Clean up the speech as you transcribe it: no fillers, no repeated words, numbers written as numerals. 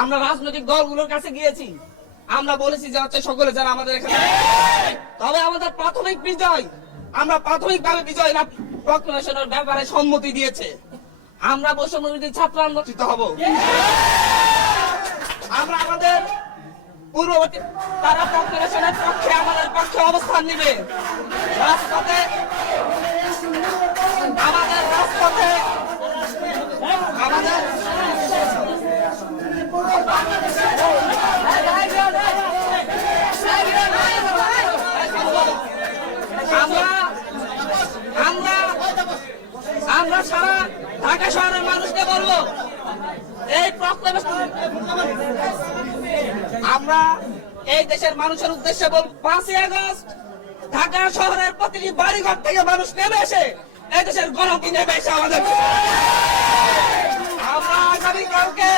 আমরা রাজনৈতিক দলগুলোর কাছে গিয়েছি, আমরা বলেছি যে হচ্ছে সকলে যারা আমাদের এখানে, তবে আমাদের প্রাথমিক বিজয়, আমরা প্রাথমিকভাবে বিজয় লাভ প্রক্লেমেশনের ব্যাপারে সম্মতি দিয়েছে। আমরা বৈষম্যবিরোধী ছাত্র আন্দোলিত হব। আমরা আমাদের পূর্ববর্তী তারা প্রক্লেমেশনের পক্ষে আমাদের পক্ষে অবস্থান নিবে। রাজপথে আমাদের রাজপথে আমাদের আমরা সারা ঢাকা শহরের মানুষকে বলবো, এই প্রক্লেমেশন আমরা এই দেশের মানুষের উদ্দেশ্যে বলবো, 5ই আগস্ট ঢাকা শহরের প্রতিটি বাড়িঘর থেকে মানুষ নেমে এসে এই দেশের গণকে নেমে এসে আমাদের আমরা আগামীকালকে